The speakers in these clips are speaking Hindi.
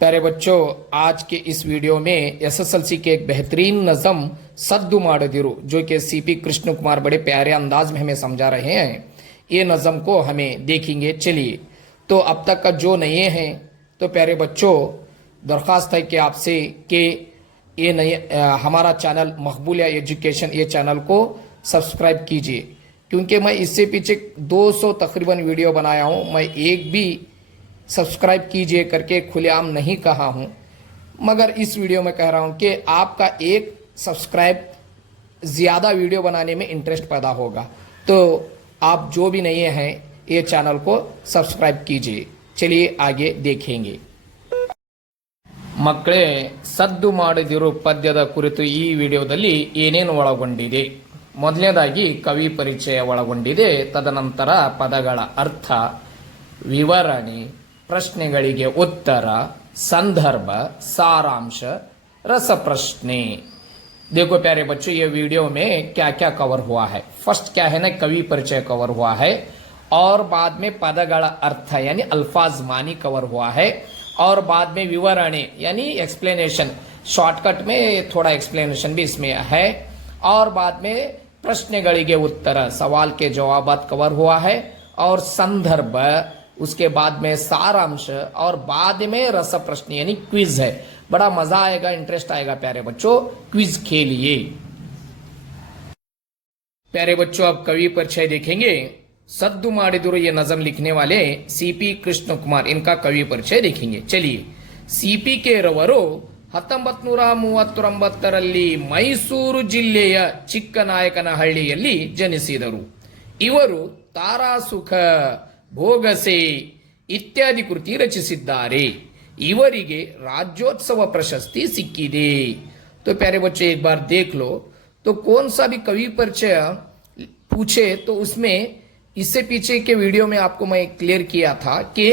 प्यारे बच्चों, आज के इस वीडियो में एसएसएलसी के एक बेहतरीन नज़म सद्दु माडदिरु जो कि सीपी कृष्ण कुमार बड़े प्यारे अंदाज में हमें समझा रहे हैं। ये नज़म को हमें देखेंगे। चलिए, तो अब तक का जो नए हैं तो प्यारे बच्चों, दरख्वास्त है कि आपसे कि ये नए हमारा चैनल मकबूलिया एजुकेशन ये चैनल को सब्सक्राइब कीजिए, क्योंकि मैं इससे पीछे 200 तकरीबन वीडियो बनाया हूँ। मैं एक भी सब्सक्राइब कीजिए करके खुलेआम नहीं कहा हूं, मगर इस वीडियो में कह रहा हूं कि आपका एक सब्सक्राइब ज़्यादा वीडियो बनाने में इंटरेस्ट पैदा होगा। तो आप जो भी नए हैं ये चैनल को सब्सक्राइब कीजिए। चलिए आगे देखेंगे। ಮಕ್ಕಳೇ, ಸದ್ದು ಮಾಡದಿರೋ ಪದ್ಯದ ಕುರಿತು ಈ ವಿಡಿಯೋದಲ್ಲಿ ಏನೇನು ಒಳಗೊಂಡಿದೆ? ಮೊದಲನೇದಾಗಿ ಕವಿ ಪರಿಚಯ ಒಳಗೊಂಡಿದೆ. ತದನಂತರ ಪದಗಳ ಅರ್ಥ, ವಿವರಣೆ, प्रश्नಗಳಿಗೆ उत्तर, संदर्भ, सारांश, रस प्रश्ने। देखो प्यारे बच्चों, ये वीडियो में क्या क्या कवर हुआ है। फर्स्ट क्या है ना, कवि परिचय कवर हुआ है, और बाद में पदಗಳ अर्थ यानी अल्फाज मानी कवर हुआ है, और बाद में विवरणे यानी एक्सप्लेनेशन, शॉर्टकट में थोड़ा एक्सप्लेनेशन भी इसमें है, और बाद में प्रश्नಗಳಿಗೆ उत्तर सवाल के जवाबात कवर हुआ है, और संदर्भ, उसके बाद में सारांश, और बाद में रस प्रश्न यानी क्विज है। बड़ा मजा आएगा, इंटरेस्ट आएगा प्यारे बच्चों, क्विज खेलिए। प्यारे बच्चों, अब कवि परिचय देखेंगे। सद्दु माडिदुरु ये नज़म लिखने वाले सीपी कृष्ण कुमार, इनका कवि परिचय देखेंगे। चलिए, सीपी के रವರು 1939ರಲ್ಲಿ ಮೈಸೂರು ಜಿಲ್ಲೆಯ ಚಿಕ್ಕನಾಯಕನಹಳ್ಳಿಯಲ್ಲಿ ಜನಿಸಿದರು. ಇವರು ತಾರಾಸುಖ, ಭೋಗಸೆ ಇತ್ಯಾದಿ ಕೃತಿ ರಚಿಸಿದ್ದಾರೆ. ಇವರಿಗೆ राज्योत्सव प्रशस्ति सिक्किದೆ। तो प्यारे बच्चे, एक बार देख लो, तो कौन सा भी कवि परिचय पूछे तो उसमें इससे पीछे के वीडियो में आपको मैं क्लियर किया था कि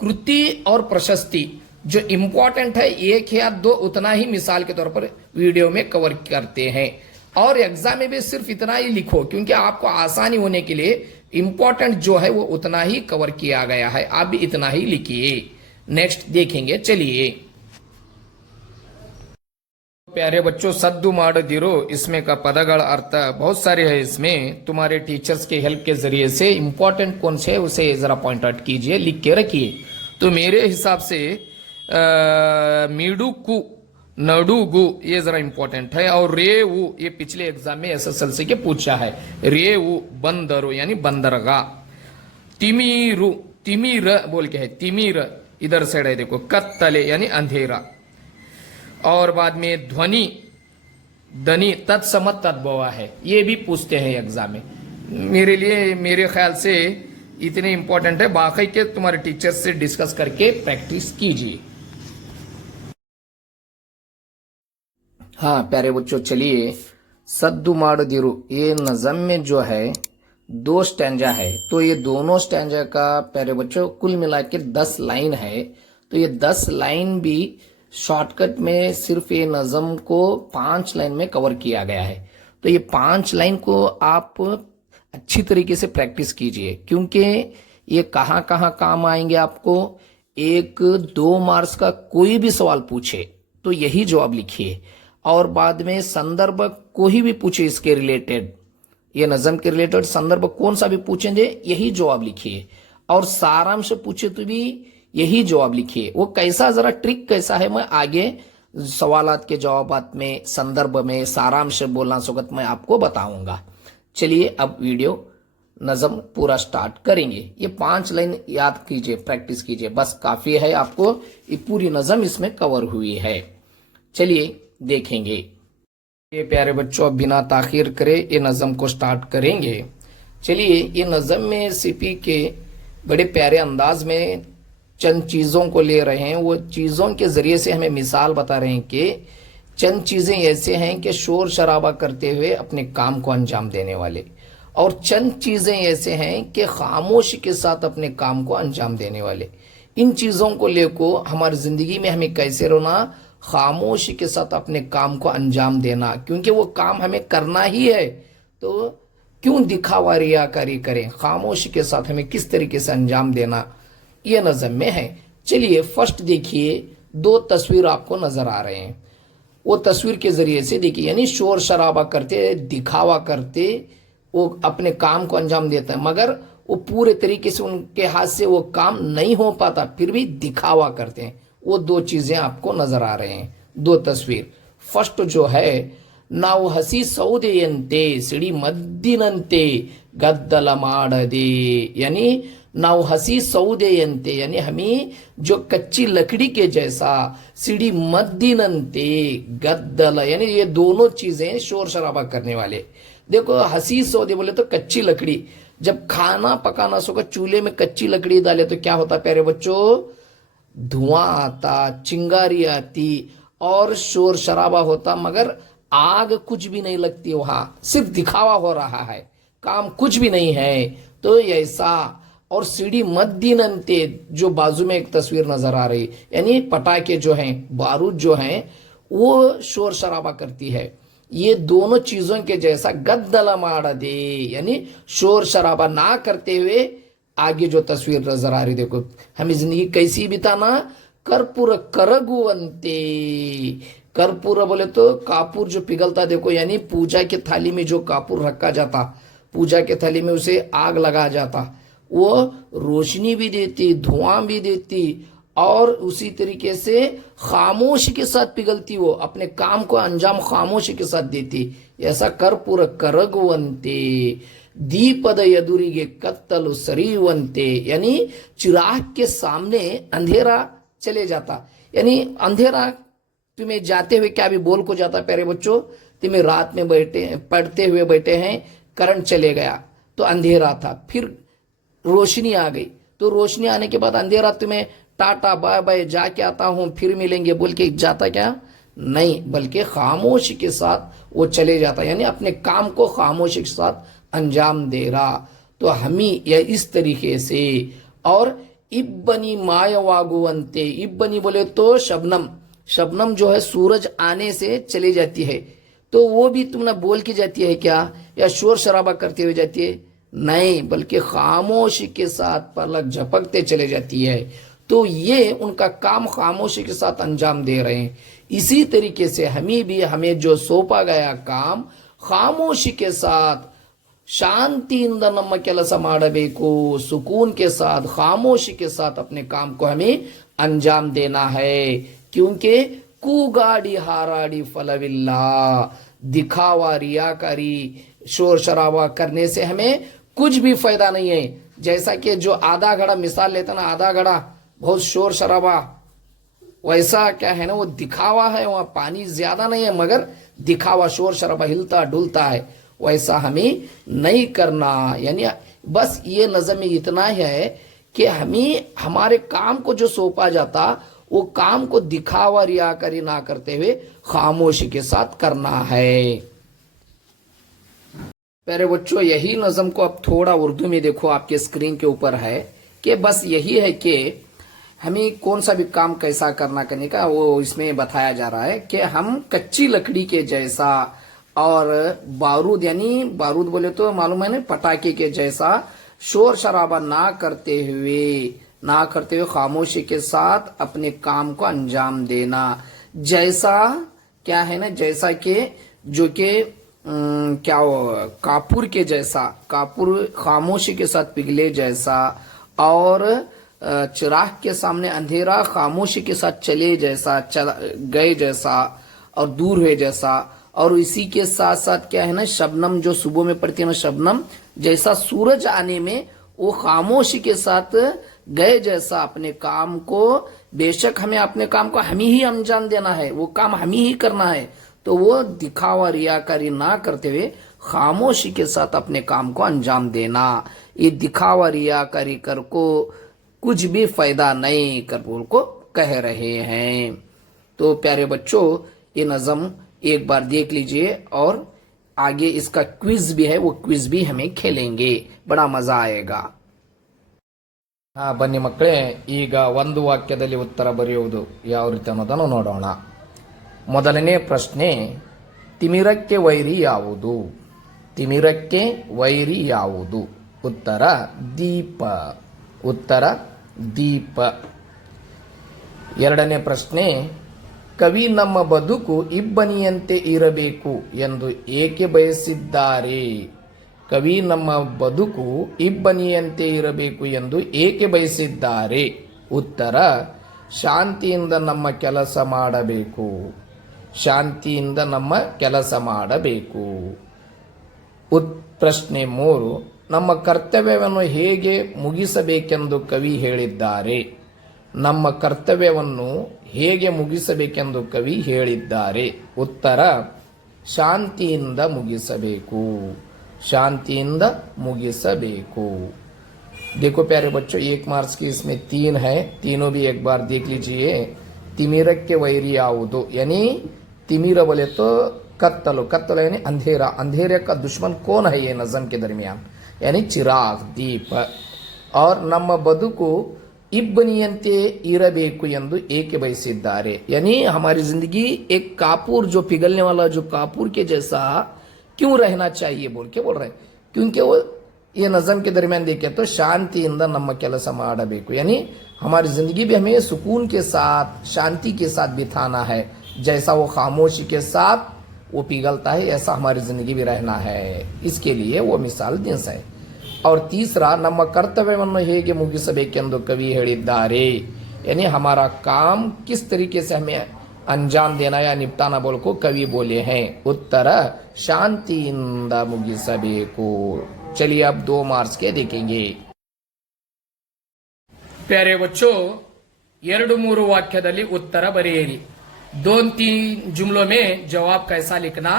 कृति और प्रशस्ति जो इम्पोर्टेंट है, एक या दो उतना ही मिसाल के तौर पर वीडियो में कवर करते हैं, और एग्जाम में भी सिर्फ इतना ही लिखो, क्योंकि आपको आसानी होने के लिए इंपॉर्टेंट जो है वो उतना ही कवर किया गया है। आप भी इतना ही लिखिए। नेक्स्ट देखेंगे। चलिए प्यारे बच्चों, सद्दु माडदिरो इसमें का पदಗಳ अर्थ बहुत सारे हैं। इसमें तुम्हारे टीचर्स के हेल्प के जरिए से इंपॉर्टेंट कौन से है उसे जरा पॉइंट आउट कीजिए, लिख के रखिए। तो मेरे हिसाब से मीडुकु, नडुगु ये जरा इंपॉर्टेंट है, और रेवु ये पिछले एग्जाम में एसएसएलसी के पूछा है। रेवु बंदरो यानी बंदरगाह। तिमीरु, तिमीर बोल के है, तिमीर इधर साइड है देखो, कत्तले यानी अंधेरा। और बाद में ध्वनि, धनी, तत्समत तद्भवा है, ये भी पूछते हैं एग्जाम में। मेरे लिए, मेरे ख्याल से इतने इंपॉर्टेंट है, बाकी के तुम्हारे टीचर्स से डिस्कस करके प्रैक्टिस कीजिए। हाँ प्यारे बच्चों, चलिए, सद्दु माडदिरु ये नज़म में जो है 2 स्टैंजा है, तो ये दोनों स्टैंजा का प्यारे बच्चों कुल मिला के 10 लाइन है। तो ये 10 लाइन भी शॉर्टकट में सिर्फ ये नज़म को 5 लाइन में कवर किया गया है। तो ये 5 लाइन को आप अच्छी तरीके से प्रैक्टिस कीजिए, क्योंकि ये कहाँ कहाँ काम आएंगे आपको। 1-2 मार्क्स का कोई भी सवाल पूछे तो यही जवाब लिखिए, और बाद में संदर्भ कोई भी पूछे इसके रिलेटेड, ये नज़म के रिलेटेड संदर्भ कौन सा भी पूछेंगे यही जवाब लिखिए, और सारांश पूछे तो भी यही जवाब लिखिए। वो कैसा, जरा ट्रिक कैसा है, मैं आगे सवालात के जवाबात में, संदर्भ में, सारांश बोलना सोगत मैं आपको बताऊंगा। चलिए अब वीडियो नज़म पूरा स्टार्ट करेंगे। ये 5 लाइन याद कीजिए, प्रैक्टिस कीजिए, बस काफी है आपको। ये पूरी नज़म इसमें कवर हुई है। चलिए देखेंगे। ये प्यारे बच्चों, अब बिना ताखीर करे ये नज़म को स्टार्ट करेंगे। चलिए, ये नज़म में सीपी के बड़े प्यारे अंदाज में चंद चीज़ों को ले रहे हैं। वो चीज़ों के ज़रिए से हमें मिसाल बता रहे हैं कि चंद चीज़ें ऐसे हैं कि शोर शराबा करते हुए अपने काम को अंजाम देने वाले, और चंद चीज़ें ऐसे हैं कि खामोशी के साथ अपने काम को अंजाम देने वाले। इन चीज़ों को लेकर हमारी ज़िंदगी में हमें कैसे रहना, खामोशी के साथ अपने काम को अंजाम देना, क्योंकि वो काम हमें करना ही है। तो क्यों दिखावा रियाकारी करें, खामोशी के साथ हमें किस तरीके से अंजाम देना, ये नज़म में है। चलिए फर्स्ट देखिए, दो तस्वीर आपको नजर आ रहे हैं। वो तस्वीर के जरिए से देखिए, यानी शोर शराबा करते, दिखावा करते, वो अपने काम को अंजाम देता है, मगर वो पूरे तरीके से उनके हाथ से वो काम नहीं हो पाता, फिर भी दिखावा करते हैं। वो दो चीजें आपको नजर आ रहे हैं, दो तस्वीर। फर्स्ट जो है, ನಾವು ಹಸಿ ಸೌದೆಯಂತೆ ಸಿಡಿ ಮದ್ದಿನಂತೆ गद्दल माड़दे, यानी नाउ हसी सौदेयंते, यानी हमें जो कच्ची लकड़ी के जैसा, सीढ़ी मद्दिनंते गद्दल, यानी ये दोनों चीजें शोर शराबा करने वाले। देखो हसी सौदे बोले तो कच्ची लकड़ी, जब खाना पकाना सोगा चूल्हे में कच्ची लकड़ी डाले तो क्या होता प्यारे बच्चों, धुआं आता, चिंगारी आती और शोर शराबा होता, मगर आग कुछ भी नहीं लगती, वहां सिर्फ दिखावा हो रहा है, काम कुछ भी नहीं है। तो ऐसा, और सीढ़ी मद्दिनंते जो बाजू में एक तस्वीर नजर आ रही, यानी पटाखे जो हैं, बारूद जो हैं, वो शोर शराबा करती है। ये दोनों चीजों के जैसा गद्दल माड़ दे, यानी शोर शराबा ना करते हुए आगे जो तस्वीर नजर आ रही, देखो हमें जिंदगी कैसी बिताना, कर्पूर करगुवंते। कर्पूर बोले तो कापूर जो पिघलता, देखो यानी पूजा की थाली में जो कापूर रखा जाता, पूजा के थाली में उसे आग लगा जाता, वो रोशनी भी देती, धुआं भी देती, और उसी तरीके से खामोशी के साथ पिघलती, वो अपने काम को अंजाम खामोशी के साथ देती। ऐसा कर्पूर करगुवंते दीपद यदुरिगे कत्तलु सरीवंते, यानी चिराग के सामने अंधेरा चले जाता, यानी अंधेरा तुम्हें जाते हुए क्या भी बोल को जाता प्यारे बच्चों, तुम्हें रात में बैठे पढ़ते हुए बैठे हैं, करंट चले गया तो अंधेरा था, फिर रोशनी आ गई, तो रोशनी आने के बाद अंधेरा तुम्हें टाटा बाय बाय जाके आता हूं फिर मिलेंगे बोल के जाता क्या नहीं, बल्कि खामोशी के साथ वो चले जाता, यानी अपने काम को खामोशी के साथ अंजाम दे रहा। तो हमें यह इस तरीके से, और इब्बनी मायवागुवंते, इब्बनी बोले तो शबनम, शबनम जो है सूरज आने से चली जाती है, तो वो भी तुमने बोल के जाती है क्या, या शोर शराबा करते हुए जाती है, नहीं, बल्कि खामोशी के साथ पलक झपकते चले जाती है। तो ये उनका काम खामोशी के साथ अंजाम दे रहे हैं। इसी तरीके से हमें भी, हमें जो सौंपा गया काम खामोशी के साथ ಶಾಂತಿಯಿಂದ ನಮ್ಮ ಕೆಲಸ ಮಾಡಬೇಕು, सुकून के साथ, खामोशी के साथ अपने काम को हमें अंजाम देना है, क्योंकि ಕೂಗಾಡಿ ಹಾರಾಡಿ ಫಲವಿಲ್ಲ, दिखावा रियाकारी शोर शराबा करने से हमें कुछ भी फायदा नहीं है। जैसा कि जो आधा घड़ा मिसाल लेता ना, आधा घड़ा बहुत शोर शराबा, वैसा क्या है ना, वो दिखावा है, वहां पानी ज्यादा नहीं है मगर दिखावा, शोर शराबा हिलता डुलता है, वैसा हमें नहीं करना। यानी बस ये नज़म में इतना ही है कि हमें हमारे काम को जो सौंपा जाता, वो काम को दिखावा रियाकारी ना करते हुए खामोशी के साथ करना है। प्यारे बच्चों, यही नज़म को अब थोड़ा उर्दू में देखो, आपके स्क्रीन के ऊपर है, कि बस यही है कि हमें कौन सा भी काम कैसा करना करने का वो इसमें बताया जा रहा है कि हम कच्ची लकड़ी के जैसा, और बारूद, यानी बारूद बोले तो मालूम है ना, पटाखे के जैसा शोर शराबा ना करते हुए खामोशी के साथ अपने काम को अंजाम देना। जैसा क्या है ना, जैसा कि जो कि क्या हो, कापूर के जैसा, कापूर खामोशी के साथ पिघले जैसा, और चिराग के सामने अंधेरा खामोशी के साथ चले जैसा, गए जैसा और दूर हुए जैसा। और इसी के साथ साथ क्या है ना, शबनम जो सुबह में पड़ती है ना, शबनम जैसा सूरज आने में वो खामोशी के साथ गए जैसा अपने काम को, बेशक हमें अपने काम को हम ही अंजाम देना है, वो काम हम ही करना है, तो वो दिखावा रियाकारी ना करते हुए खामोशी के साथ अपने काम को अंजाम देना। ये दिखावा रियाकारी कर को कुछ भी फायदा नहीं कर बोल को कह रहे हैं। तो प्यारे बच्चों, ये नज़म एक बार देख लीजिए, और आगे इसका क्विज भी है, वो क्विज भी हमें खेलेंगे, बड़ा मजा आएगा। ಬನ್ನಿ ಮಕ್ಕಳೇ, ಈಗ ಒಂದು ವಾಕ್ಯದಲ್ಲಿ ಉತ್ತರ ಬರೆಯುವುದು ಯಾವ ರೀತಿ ಅನ್ನೋದನ್ನು ನೋಡೋಣ. ಮೊದಲನೇ ಪ್ರಶ್ನೆ, ತಿಮಿರಕ್ಕೆ ವೈರಿ ಯಾವುದು? ತಿಮಿರಕ್ಕೆ ವೈರಿ ಯಾವುದು? ಉತ್ತರ ದೀಪ. ಉತ್ತರ ದೀಪ. ಎರಡನೇ ಪ್ರಶ್ನೆ, ಕವಿ ನಮ್ಮ ಬದುಕು ಇಬ್ಬನಿಯಂತೆ ಇರಬೇಕು ಎಂದು ಏಕೆ ಬಯಸಿದ್ದಾರೆ? ಕವಿ ನಮ್ಮ ಬದುಕು ಇಬ್ಬನಿಯಂತೆ ಇರಬೇಕು ಎಂದು ಏಕೆ ಬಯಸಿದ್ದಾರೆ? ಉತ್ತರ, ಶಾಂತಿಯಿಂದ ನಮ್ಮ ಕೆಲಸ ಮಾಡಬೇಕು. ಶಾಂತಿಯಿಂದ ನಮ್ಮ ಕೆಲಸ ಮಾಡಬೇಕು. ಪ್ರಶ್ನೆ 3, ನಮ್ಮ ಕರ್ತವ್ಯವನ್ನು ಹೇಗೆ ಮುಗಿಸಬೇಕೆಂದು ಕವಿ ಹೇಳಿದ್ದಾರೆ? ನಮ್ಮ ಕರ್ತವ್ಯವನ್ನು ಹೇಗೆ ಮುಗಿಸಬೇಕೆಂದು ಕವಿ ಹೇಳಿದ್ದಾರೆ? ಉತ್ತರ, ಶಾಂತಿಯಿಂದ ಮುಗಿಸಬೇಕು. ಶಾಂತಿಯಿಂದ ಮುಗಿಸಬೇಕು. देखो प्यारे बच्चों, 1 मार्क्स की इसमें 3 है, तीनों भी एक बार देख लीजिए. तिमिरक के वैरी यावुदु, यानी तिमिर बोले तो कत्तलो, कत्तलो यानी अंधेरा. अंधेरे का दुश्मन कौन है ये नज़म के दरमियान? यानी चिराग, दीप. और ನಮ್ಮ ಬದುಕು इब्बनियंते इरबेकु ಎಂದು ಏಕೆ ಬಯಸಿದ್ದಾರೆ? यानी हमारी जिंदगी एक कापूर जो पिघलने वाला जो कापूर के जैसा क्यों रहना चाहिए बोल के बोल रहे हैं. क्योंकि वो ये नज़म के दरमियान देखे तो शांतिಯಿಂದ ನಮ್ಮ ಕೆಲಸ ಮಾಡಬೇಕು. यानी हमारी जिंदगी भी हमें सुकून के साथ, शांति के साथ बिताना है. जैसा वो खामोशी के साथ वो पिघलता है, ऐसा हमारी जिंदगी भी रहना है. इसके लिए वो मिसाल दिस है. और तीसरा, ನಮ್ಮ ಕರ್ತವ್ಯವನ್ನು ಹೇಗೆ ಮುಗಿಸಬೇಕೆಂದು ಕವಿ ಹೇಳಿದ್ದಾರೆ? यानी हमारा काम किस तरीके से हमें अंजाम देना या निपटाना बोल को कवि बोले हैं. उत्तर, शांतिಯಿಂದ ಮುಗಿಸಬೇಕು. चलिए अब 2 मार्क्स के देखेंगे. प्यारे बच्चों, 2-3 वाक्यದಲ್ಲಿ उत्तर बरेरी. 2-3 जुमलों में जवाब कैसा लिखना?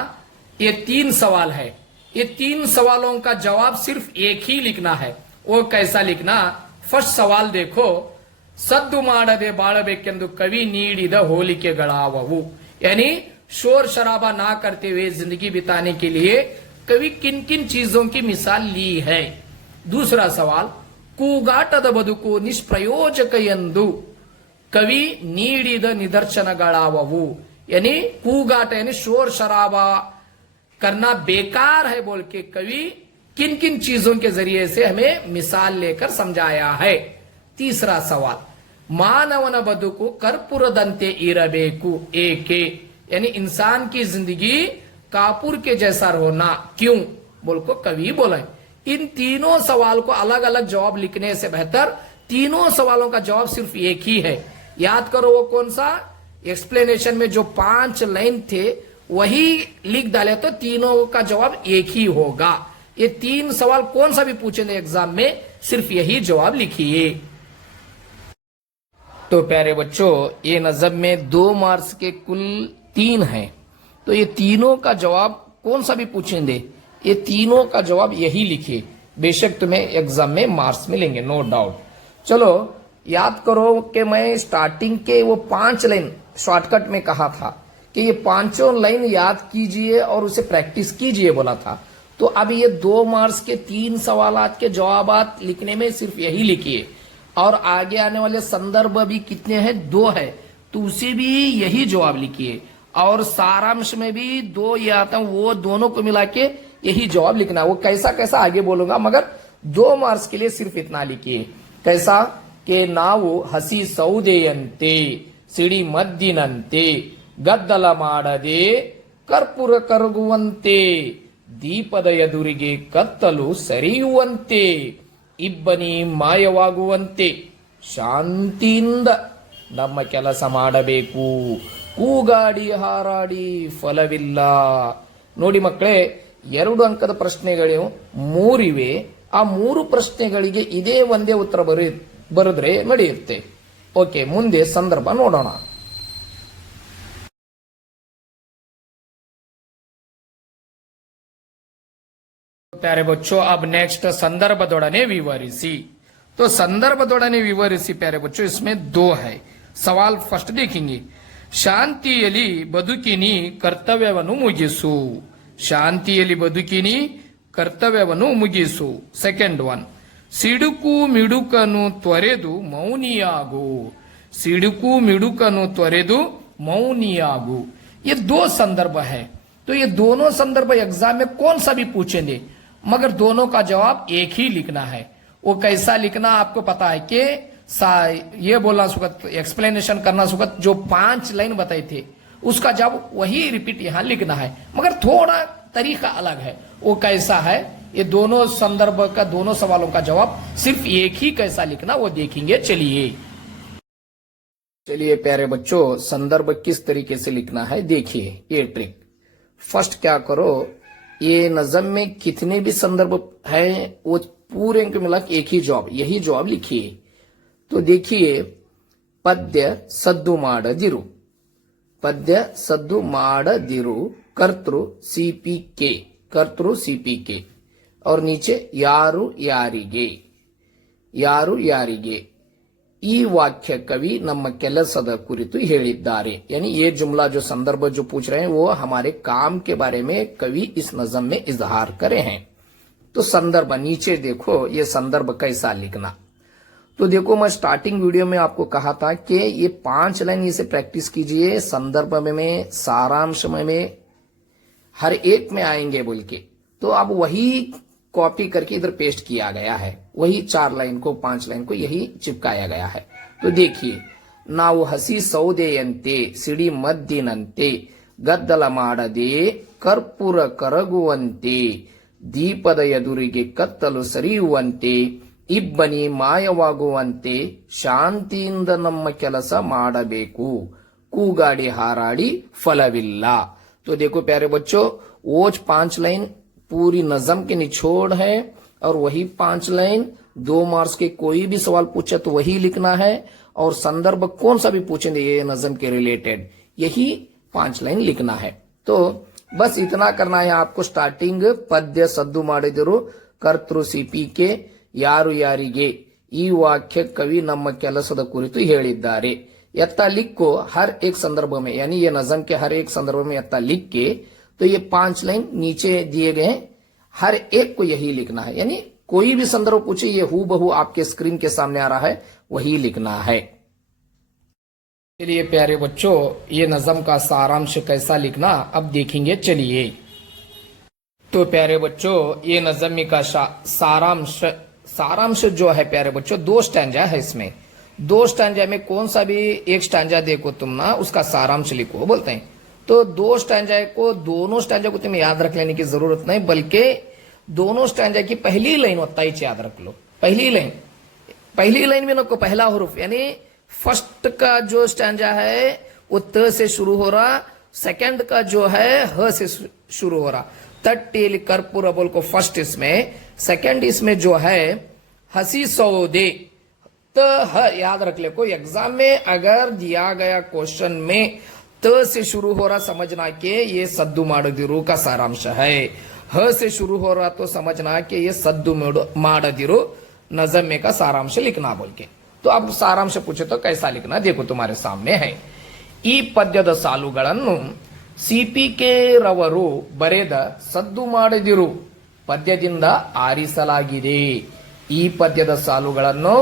ये 3 सवाल है. ये 3 सवालों का जवाब सिर्फ एक ही लिखना है. वो कैसा लिखना? फर्स्ट सवाल देखो, सद्दु ಮಾಡದೆ ಬಾಳಬೇಕೆಂದು कवि ನೀಡಿದ ಹೋಲಿಕೆಗಳಾವವು. यानी शोर शराबा ना करते हुए जिंदगी बिताने के लिए कवि किन किन चीजों की मिसाल ली है? दूसरा सवाल, ಕೂಗಾಟದ ಬದುಕು ನಿಷ್ಪ್ರಯೋಜಕ ಎಂದು कवि ನೀಡಿದ ನಿದರ್ಶನಗಳಾವವು. यानी ಕೂಗಾಟ यानी शोर शराबा करना बेकार है बोल के कवि किन किन चीजों के जरिए से हमें मिसाल लेकर समझाया है. तीसरा सवाल, मानवನ ಬದುಕು कर्पूरದಂತೆ ಇರಬೇಕು ಏಕೆ? यानी इंसान की जिंदगी कापूर के जैसा होना क्यों बोल को कवि बोला. इन तीनों सवाल को अलग अलग जवाब लिखने से बेहतर तीनों सवालों का जवाब सिर्फ एक ही है. याद करो वो कौन सा? एक्सप्लेनेशन में जो 5 लाइन थे वही लिख डाले तो तीनों का जवाब एक ही होगा. ये 3 सवाल कौन सा भी पूछेंगे एग्जाम में, सिर्फ यही जवाब लिखिए. तो प्यारे बच्चों, ये नज़म में 2 मार्क्स के कुल 3 हैं. तो ये तीनों का जवाब कौन सा भी पूछेंगे, ये तीनों का जवाब यही लिखिए. बेशक तुम्हें एग्जाम में मार्क्स मिलेंगे, नो डाउट. चलो याद करो कि मैं स्टार्टिंग के वो 5 लाइन शॉर्टकट में कहा था कि ये 5 लाइन याद कीजिए और उसे प्रैक्टिस कीजिए बोला था. तो अब ये 2 मार्क्स के 3 सवालात के जवाबात लिखने में सिर्फ यही लिखिए. और आगे आने वाले संदर्भ भी कितने हैं? 2 है, तो उसे भी यही जवाब लिखिए. और सारांश में भी 2 ये आता है, वो दोनों को मिला के यही जवाब लिखना. वो कैसा कैसा आगे बोलूंगा, मगर 2 मार्क्स के लिए सिर्फ इतना लिखिए. कैसा कि ನಾವು ಹಸಿ ಸೌದೆಯಂತೆ ಸಿಡಿ ಮದ್ದಿನಂತೆ ಗದ್ದಲ ಮಾಡದೆ ಕರ್ಪೂರ ಕರಗುವಂತೆ ದೀಪದ ಎದುರಿಗೆ ಕತ್ತಲು ಸರಿಯುವಂತೆ ಇಬ್ಬನಿ ಮಾಯವಾಗುವಂತೆ ಶಾಂತಿಯಿಂದ ನಮ್ಮ ಕೆಲಸ ಮಾಡಬೇಕು. ಕೂಗಾಡಿ ಹಾರಾಡಿ ಫಲವಿಲ್ಲ. ನೋಡಿ ಮಕ್ಕಳೇ, 2 ಅಂಕದ ಪ್ರಶ್ನೆಗಳು 3 ಇವೆ. ಆ 3 ಪ್ರಶ್ನೆಗಳಿಗೆ ಇದೇ ಒಂದೇ ಉತ್ತರ ಬರೆದ್ರೆ ನಡೆಯುತ್ತೆ. ಓಕೆ, ಮುಂದೆ ಸಂದರ್ಭ ನೋಡೋಣ. प्यारे बच्चों, अब नेक्स्ट संदर्भದೊಡನೆ ವಿವರಿಸಿ. तो संदर्भದೊಡನೆ ವಿವರಿಸಿ प्यारे बच्चों, इसमें 2 है. सवाल फर्स्ट देखेंगे, ಶಾಂತಿಯಲ್ಲಿ ಬದುಕಿನಿ ಕರ್ತವ್ಯವನ್ನು ಮುಗಿಸು. ಶಾಂತಿಯಲ್ಲಿ ಬದುಕಿನಿ ಕರ್ತವ್ಯವನ್ನು ಮುಗಿಸು. ಸೆಕೆಂಡ್ ಒನ್, ಸಿಡುಕು ಮಿಡುಕನ್ನು ತೊರೆದು ಮೌನಿಯಾಗು. ಸಿಡುಕು ಮಿಡುಕನ್ನು ತೊರೆದು मौनियागु. ये 2 संदर्भ है. तो ये दोनों संदर्भ एग्जाम में कौन सा भी पूछेंगे, मगर दोनों का जवाब एक ही लिखना है. वो कैसा लिखना आपको पता है कि ये बोलना सुखत, एक्सप्लेनेशन करना सुखत, जो 5 लाइन बताए थे उसका जब वही रिपीट यहां लिखना है, मगर थोड़ा तरीका अलग है। वो कैसा है, ये दोनों संदर्भ का, दोनों सवालों का जवाब सिर्फ एक ही कैसा लिखना वो देखेंगे। चलिए प्यारे बच्चों, संदर्भ किस तरीके से लिखना है देखिए ये ट्रिक। फर्स्ट क्या करो, ये नज़म में कितने भी संदर्भ है वो पूरे को मिला एक ही जवाब, यही जवाब लिखिए। तो देखिए, पद्य सद्दु माडदिरु, पद्य सद्दु माडदिरु, कर्तृ सीपीके, कर्तृ सीपीके, और नीचे यारु यारिगे, ಯಾರು ಯಾರಿಗೆ ಈ वाक्य कवि ನಮ್ಮ ಕೆಲಸದ ಕುರಿತು ಹೇಳಿದ್ದಾರೆ। यानी ये जुमला जो संदर्भ जो पूछ रहे हैं वो हमारे काम के बारे में कवि इस नज़म में इजहार करे हैं। तो संदर्भ नीचे देखो, ये संदर्भ कैसा लिखना। तो देखो, मैं स्टार्टिंग वीडियो में आपको कहा था कि ये 5 लाइन इसे प्रैक्टिस कीजिए, संदर्भ में, सारांश में, हर एक में आएंगे बोल के। तो अब वही कॉपी करके इधर पेस्ट किया गया है, वही 4 लाइन को 5 लाइन को यही चिपकाया गया है। तो देखिए, ನಾವು ಹಸಿ ಸೌದೆಯಂತೆ ಸಿಡಿ ಮದ್ದಿನಂತೆ ಗದ್ದಲ ಮಾಡದೆ ಕರ್ಪೂರ ಕರಗುವಂತೆ ದೀಪದ ಎದುರಿಗೆ ಕತ್ತಲು ಸರಿಯುವಂತೆ ಇಬ್ಬನಿ ಮಾಯವಾಗುವಂತೆ ಶಾಂತಿಯಿಂದ ನಮ್ಮ ಕೆಲಸ ಮಾಡಬೇಕು, ಕೂಗಾಡಿ ಹಾರಾಡಿ ಫಲವಿಲ್ಲ। तो देखो प्यारे बच्चों, वो 5 लाइन पूरी नज़म के निचोड़ है, और वही 5 लाइन 2 मार्क्स के कोई भी सवाल पूछे तो वही लिखना है, और संदर्भ कौन सा भी पूछेंगे ये नज़म के रिलेटेड यही 5 लाइन लिखना है। तो बस इतना करना है आपको। स्टार्टिंग पद्य सद्दु ಮಾಡಿದರು ಕರ್ತೃ ಸಿಪಿಕೆ ಯಾರು ಯಾರಿಗೆ ಈ वाक्य कवि ನಮ್ಮ ಕೆಲಸದ ಕುರಿತು ಹೇಳಿದ್ದಾರೆ यत्ता लिख को हर एक संदर्भ में, यानी ये नज़म के हर एक संदर्भ में यत्ता लिख के, तो ये 5 लाइन नीचे दिए गए हर एक को यही लिखना है। यानी कोई भी संदर्भ पूछे ये हूबहू आपके स्क्रीन के सामने आ रहा है वही लिखना है। चलिए प्यारे बच्चों, ये नज़म का सारांश कैसा लिखना अब देखेंगे। चलिए, तो प्यारे बच्चों, ये नज़म का सारांश जो है प्यारे बच्चों 2 स्टैंजा है। इसमें 2 स्टैंजा में कौन सा भी एक स्टैंजा देखो तुम ना, उसका सारांश लिखो बोलते हैं। तो 2 स्टैंजा को, दोनों स्टैंजा को तुम्हें याद रख लेने की जरूरत नहीं, बल्कि दोनों स्टैंजा की पहली लाइन होता ही याद रख लो। पहली लाइन में ना को पहला हुरुफ, यानी फर्स्ट का जो स्टैंजा है वो त से शुरू हो रहा, सेकंड का जो है ह से शुरू हो रहा। तट्टेली कर्पूर बोल को फर्स्ट इसमें, सेकंड इसमें जो है हसी सौदे, तो ह याद रख ले। कोई एग्जाम में अगर दिया गया क्वेश्चन में त से शुरू हो रहा, समझना कि ये सद्दु माडदिरु का सारांश है। ह से शुरू हो रहा तो समझना कि ये सद्दु माडदिरु नज़म में का सारांश लिखना बोल के। तो अब सारांश पूछे तो कैसा लिखना देखो तुम्हारे सामने है। ಈ ಪದ್ಯದ ಸಾಲುಗಳನ್ನು ಸಿಪಿಕೆ ರವರು ಬರೆದ ಸದ್ದು ಮಾಡಿದಿರು ಪದ್ಯದಿಂದ ಆರಿಸಲಾಗಿದೆ। ಈ ಪದ್ಯದ ಸಾಲುಗಳನ್ನು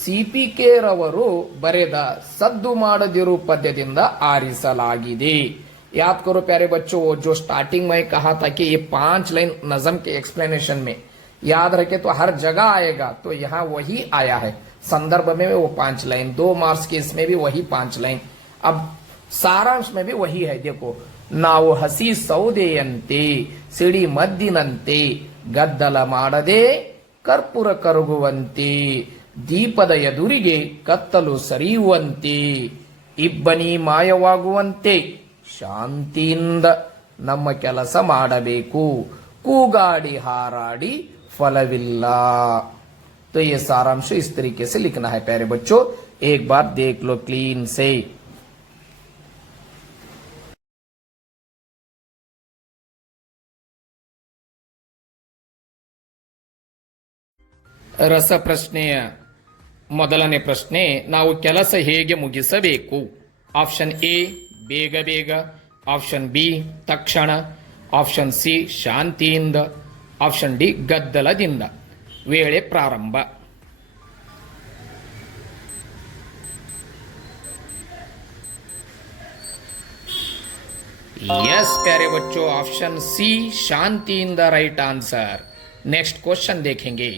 ಸಿಪಿಕೆ रವರು ಬರೆದ सद्दु ಮಾಡದಿರು पद्यದಿಂದ ಆರಿಸಲಾಗಿದೆ। याद करो प्यारे बच्चों, जो स्टार्टिंग में कहा था कि ये 5 लाइन नज़म के एक्सप्लेनेशन में याद रखे तो हर जगह आएगा, तो यहाँ वही आया है। संदर्भ में वो 5 लाइन, 2 मार्क्स के इसमें भी वही 5 लाइन, अब सारांश में भी वही है। देखो, ನಾವು ಹಸಿ ಸೌದೆಯಂತೆ ಸಿಡಿ ಮದ್ದಿನಂತೆ ಗದ್ದಲ ಮಾಡದೆ ಕರ್ಪೂರ ಕರಗುವಂತೆ ದೀಪದ ಎದುರಿಗೆ ಕತ್ತಲು ಸರಿಯುವಂತೆ ಇಬ್ಬನಿ ಮಾಯವಾಗುವಂತೆ ಶಾಂತಿಯಿಂದ ನಮ್ಮ ಕೆಲಸ ಮಾಡಬೇಕು, ಕೂಗಾಡಿ ಹಾರಾಡಿ फलविल्ला। तो ये सारांश इस तरीके से लिखना है प्यारे बच्चों, एक बार देख लो क्लीन से। ರಸ ಪ್ರಶ್ನೆಯ ಮೊದಲನೇ ಪ್ರಶ್ನೆ, ನಾವು ಕೆಲಸ ಹೇಗೆ ಮುಗಿಸಬೇಕು? ಆಪ್ಷನ್ ಎ ಬೇಗ ಬೇಗ, ಆಪ್ಷನ್ ಬಿ ತಕ್ಷಣ, ಆಪ್ಷನ್ ಸಿ ಶಾಂತಿಯಿಂದ, ಆಪ್ಷನ್ ಡಿ ಗದ್ದಲದಿಂದ। ವೇಳೆ ಪ್ರಾರಂಭ। यस प्यारे बच्चों, ऑप्शन सी शांतिಯಿಂದ राइट आंसर। नेक्स्ट क्वेश्चन देखेंगे।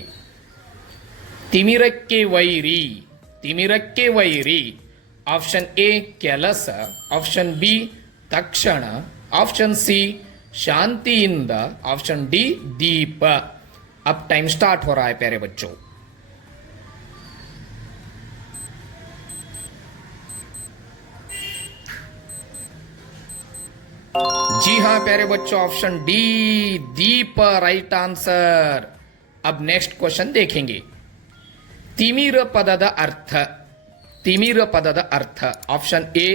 तिमिरक्के वैरी, ತಿಮಿರಕ್ಕೆ ವೈರಿ. ಆಪ್ಷನ್ ಎ ಕೆಲಸ, ಆಪ್ಷನ್ ಬಿ ತಕ್ಷಣ, ಆಪ್ಷನ್ ಸಿ शांतिಯಿಂದ, ऑप्शन डी दीप. अब टाइम स्टार्ट हो रहा है प्यारे बच्चों. जी हां प्यारे बच्चों, ऑप्शन डी दीप राइट आंसर. अब नेक्स्ट क्वेश्चन देखेंगे. तिमिर पदದ अर्थ. तिमिर पदದ अर्थ. ऑप्शन ए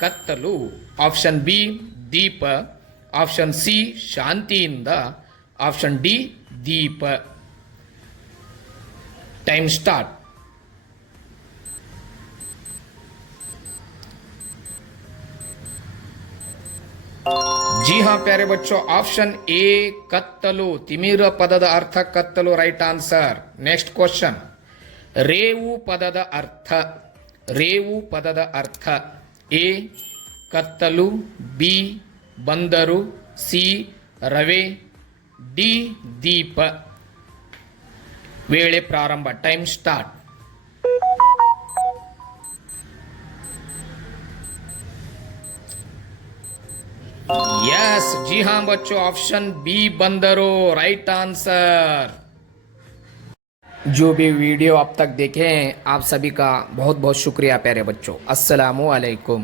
ಕತ್ತಲು, ऑप्शन बी दीप, ऑप्शन सी ಶಾಂತಿಯಿಂದ, ऑप्शन डी दीप. Time start. जी हां प्यारे बच्चों, ऑप्शन ए ಕತ್ತಲು, ತಿಮಿರ ಪದದ ಅರ್ಥ ಕತ್ತಲು ರೈಟ್ ಆನ್ಸರ್. Next question. ರೇವು ಪದದ ಅರ್ಥ. ರೇವು ಪದದ ಅರ್ಥ. ಎ ಕತ್ತಲು, ಬಿ ಬಂದರು, ಸಿ ರವೆ, ಡಿ ದೀಪ. ವೇಳೆ ಪ್ರಾರಂಭ. Time start. यस जी हाँ बच्चों, ऑप्शन बी बंदरो राइट आंसर. जो भी वीडियो अब तक देखे आप सभी का बहुत बहुत शुक्रिया प्यारे बच्चों. अस्सलामु अलैकुम.